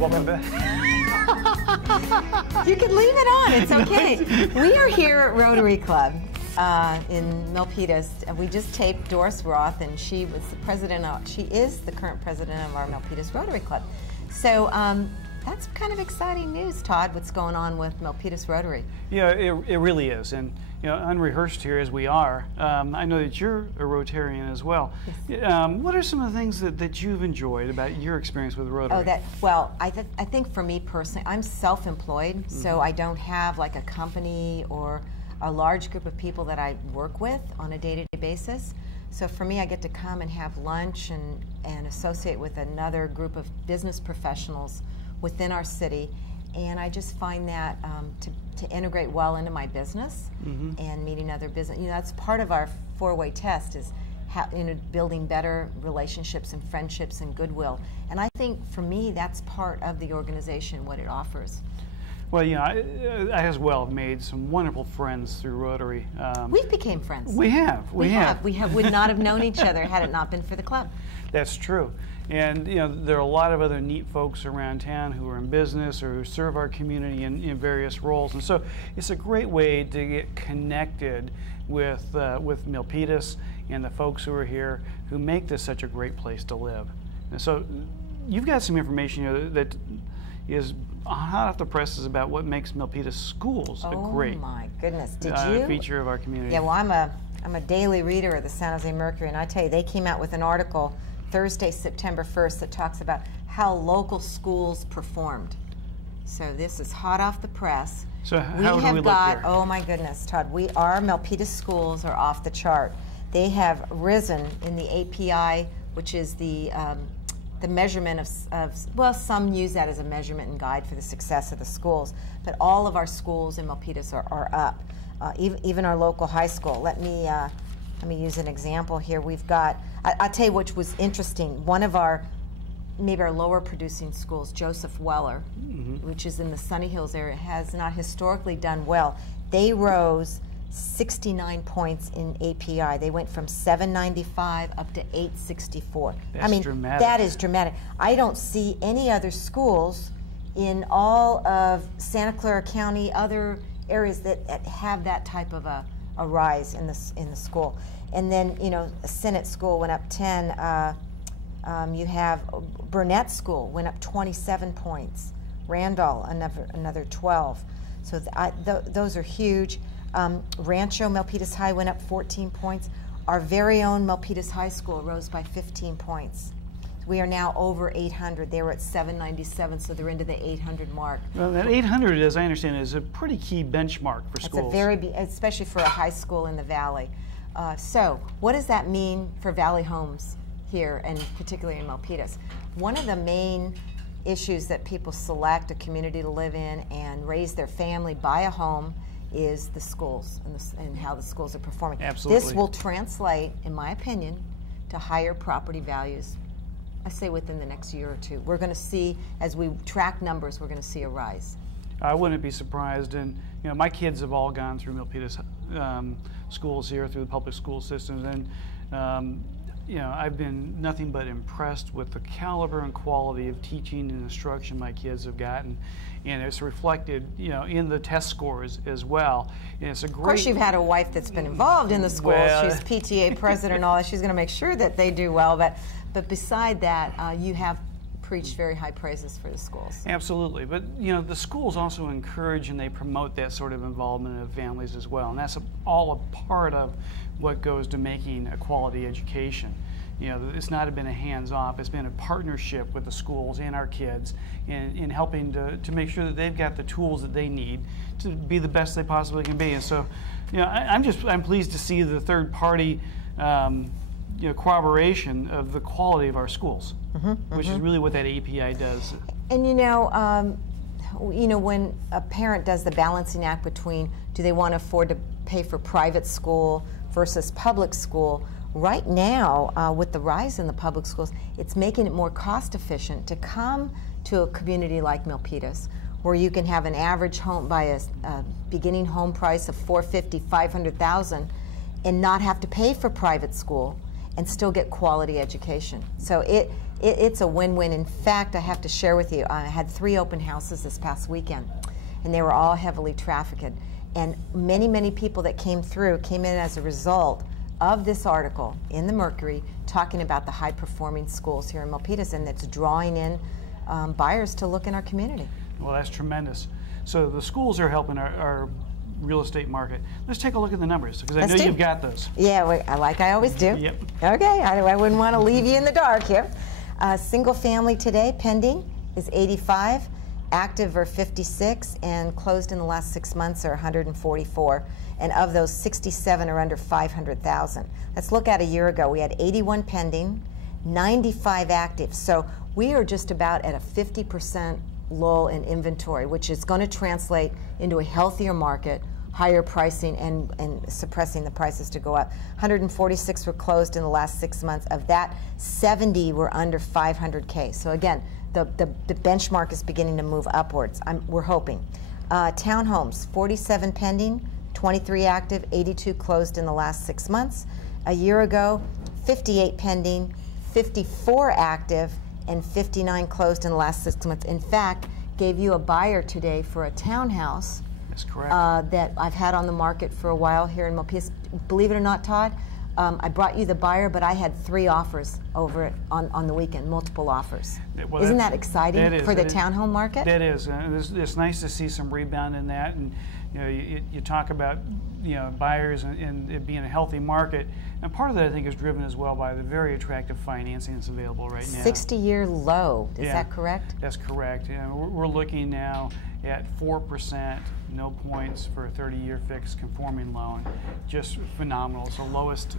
Welcome back. You can leave it on. It's okay. We are here at Rotary Club in Milpitas. We just taped Doris Roth, and she was the president. She is the current president of our Milpitas Rotary Club. So that's kind of exciting news, Todd. What's going on with Milpitas Rotary? Yeah, it really is, and unrehearsed here as we are, I know that you're a Rotarian as well. Yes. What are some of the things that you've enjoyed about your experience with Rotary? I think for me personally, I'm self-employed, so I don't have like a company or a large group of people that I work with on a day-to-day basis. So for me, I get to come and have lunch and associate with another group of business professionals within our city, and I just find that to integrate well into my business and meeting other business. That's part of our four-way test is building better relationships and friendships and goodwill. And I think for me, that's part of the organization, what it offers. Well, I as well have made some wonderful friends through Rotary. We became friends. We have. We would not have known each other had it not been for the club. That's true. And there are a lot of other neat folks around town who are in business or who serve our community in various roles. And so it's a great way to get connected with Milpitas and the folks who are here who make this such a great place to live. And so you've got some information that is hot off the presses about what makes Milpitas schools a great my goodness. Did you? Feature of our community. Yeah, well, I'm a daily reader of the San Jose Mercury, and I tell you, they came out with an article Thursday, September 1st, that talks about how local schools performed. So this is hot off the press. So how do we look there? Oh my goodness, Todd, our Milpitas schools are off the chart. They have risen in the API, which is the measurement well, some use that as a measurement and guide for the success of the schools, but all of our schools in Milpitas are up. Even our local high school. Let me use an example here. We've got, I'll tell you which was interesting. One of maybe our lower producing schools, Joseph Weller, which is in the Sunny Hills area, has not historically done well. They rose 69 points in API. They went from 795 up to 864. That's dramatic. That is dramatic. I don't see any other schools in all of Santa Clara County, other areas that have that type of a rise in the school. And then, Senate School went up 10. You have Burnett School went up 27 points. Randall, another 12. So those are huge. Rancho Milpitas High went up 14 points. Our very own Milpitas High School rose by 15 points. We are now over 800. They were at 797, so they're into the 800 mark. Well, that 800, as I understand it, is a pretty key benchmark for schools. Especially for a high school in the Valley. So what does that mean for Valley Homes here, and particularly in Milpitas? One of the main issues that people select a community to live in and raise their family, buy a home, is the schools and how the schools are performing. Absolutely. This will translate, in my opinion, to higher property values. I say within the next year or two. We're going to see, as we track numbers, we're going to see a rise. I wouldn't be surprised, and my kids have all gone through Milpitas schools here, through the public school systems, and I've been nothing but impressed with the caliber and quality of teaching and instruction my kids have gotten, and it's reflected, in the test scores as well. And it's a great. Of course, you've had a wife that's been involved in the schools. Well, she's PTA president and all that. She's going to make sure that they do well, but beside that, you have preached very high praises for the schools. Absolutely, but the schools also encourage and they promote that sort of involvement of families as well, and that's all a part of what goes to making a quality education. It's not been a hands-off, it's been a partnership with the schools and our kids in helping to make sure that they've got the tools that they need to be the best they possibly can be. And so, I'm pleased to see the third-party corroboration of the quality of our schools, which is really what that API does. And when a parent does the balancing act between do they want to afford to pay for private school versus public school, right now, with the rise in the public schools, it's making it more cost efficient to come to a community like Milpitas, where you can have an average home by a beginning home price of $450,000, $500,000, and not have to pay for private school, and still get quality education. So it's a win-win. In fact, I have to share with you, I had 3 open houses this past weekend, and they were all heavily trafficked. And many, many people that came in as a result of this article in the Mercury talking about the high-performing schools here in Milpitas, and it's drawing in buyers to look in our community. Well, that's tremendous. So the schools are helping our real estate market. Let's take a look at the numbers, because I know you've got those. Yeah, like I always do. Yep. Okay, I wouldn't want to leave you in the dark here. Single family today, pending, is 85. Active are 56, and closed in the last 6 months are 144. And of those, 67 are under 500,000. Let's look at a year ago. We had 81 pending, 95 active. So we are just about at a 50% lull in inventory, which is going to translate into a healthier market, higher pricing, and suppressing the prices to go up. 146 were closed in the last 6 months. Of that, 70 were under 500K. So again, the benchmark is beginning to move upwards. We're hoping. Townhomes, 47 pending, 23 active, 82 closed in the last 6 months. A year ago, 58 pending, 54 active, and 59 closed in the last 6 months. In fact, gave you a buyer today for a townhouse. That's correct. That I've had on the market for a while here in Milpitas. Believe it or not, Todd, I brought you the buyer, but I had 3 offers over it on the weekend, multiple offers. Well, Isn't that exciting for the townhome market? That is. It's nice to see some rebound in that. And you talk about buyers and it being a healthy market, and part of that I think is driven as well by the very attractive financing that's available right now. 60-year low. Is that correct? That's correct. We're looking now at 4%, no points for a 30-year fixed conforming loan. Just phenomenal. It's the lowest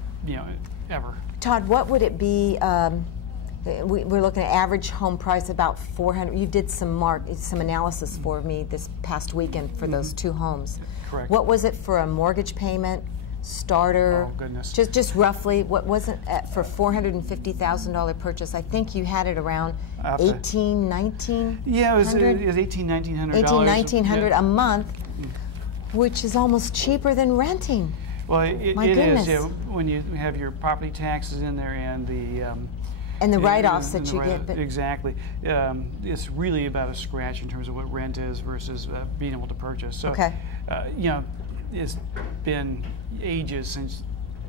ever. Todd, what would it be? We're looking at average home price about 400. You did some analysis for me this past weekend for those 2 homes. Correct. What was it for a mortgage payment, starter? Oh goodness. Just roughly, what was it for $450,000 purchase? I think you had it around $1,800, Yeah, it was $1,800, $1,900. $1,900 a month, which is almost cheaper than renting. Well, it goodness. is. When you have your property taxes in there and the write-offs that you get. Exactly. It's really about a scratch in terms of what rent is versus being able to purchase. So, it's been ages since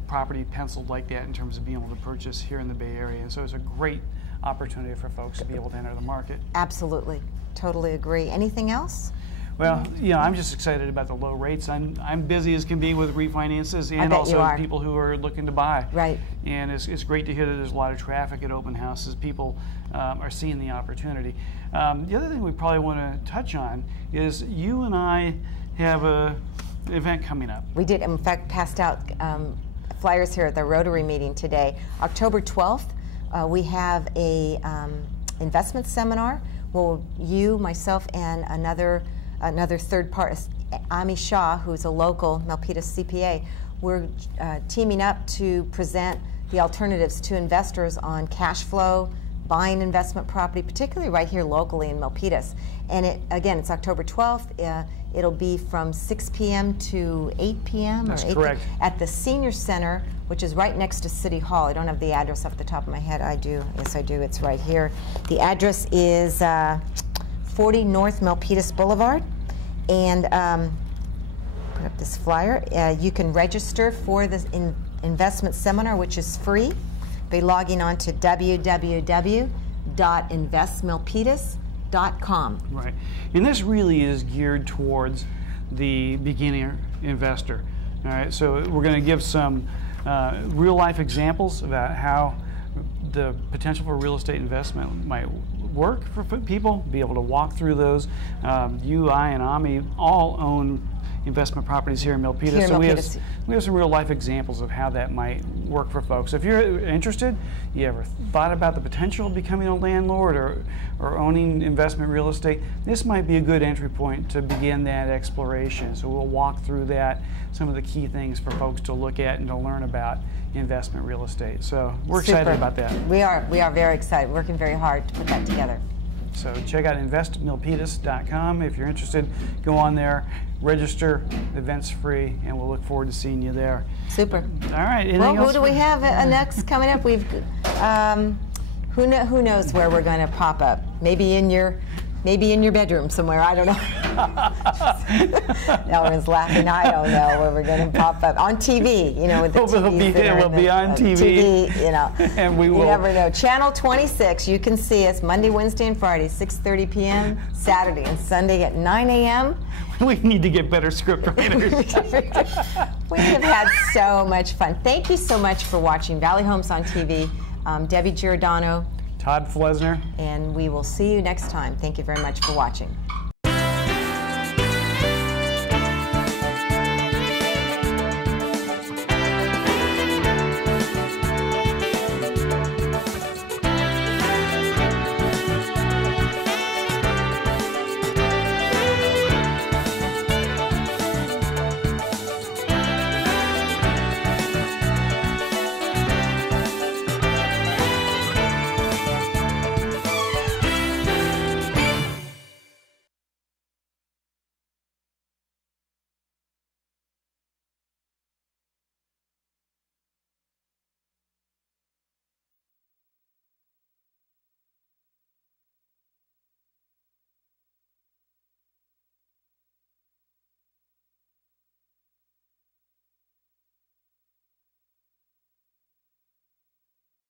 property penciled like that in terms of being able to purchase here in the Bay Area. So it's a great opportunity for folks to be able to enter the market. Absolutely. Totally agree. Anything else? Well, I'm just excited about the low rates. I'm busy as can be with refinances and also people who are looking to buy. Right. And it's great to hear that there's a lot of traffic at open houses. People are seeing the opportunity. The other thing we probably want to touch on is you and I have an event coming up. We did, in fact, passed out flyers here at the Rotary meeting today. October 12th, we have a investment seminar. Well, you, myself, and another third party, Ami Shah, who's a local Milpitas CPA, we're teaming up to present the alternatives to investors on cash flow, buying investment property, particularly right here locally in Milpitas. And it's October 12th. It'll be from 6 p.m. to 8 p.m. That's or 8 correct. At the Senior Center, which is right next to City Hall. I don't have the address off the top of my head. I do. Yes, I do. It's right here. The address is 40 North Milpitas Boulevard. And put up this flyer. You can register for this investment seminar, which is free, by logging on to www.investmilpitas.com. Right. And this really is geared towards the beginner investor. All right. So we're going to give some real-life examples about how the potential for real estate investment might work for people, be able to walk through those. You, I, and Ami all own investment properties here in Milpitas, so we have some real life examples of how that might work for folks. If you're interested, you ever thought about the potential of becoming a landlord or owning investment real estate, this might be a good entry point to begin that exploration. So we'll walk through that, some of the key things for folks to look at and to learn about investment real estate. So we're excited about that. We are very excited, working very hard to put that together. So check out investmilpitas.com if you're interested. Go on there, register. The event's free, and we'll look forward to seeing you there. Super. All right. Anything Well, else? who do we have next coming up? We've who knows where we're going to pop up? Maybe in your bedroom somewhere. I don't know. Elrin's laughing. I don't know where we're going to pop up on TV. You know, with the TVs it will be on TV. You know, and we will. You never know. Channel 26. You can see us Monday, Wednesday, and Friday, 6:30 p.m. Saturday and Sunday at 9 a.m. We need to get better script writers. We have had so much fun. Thank you so much for watching Valley Homes on TV. Debbie Giordano. Todd Flesner. And we will see you next time. Thank you very much for watching.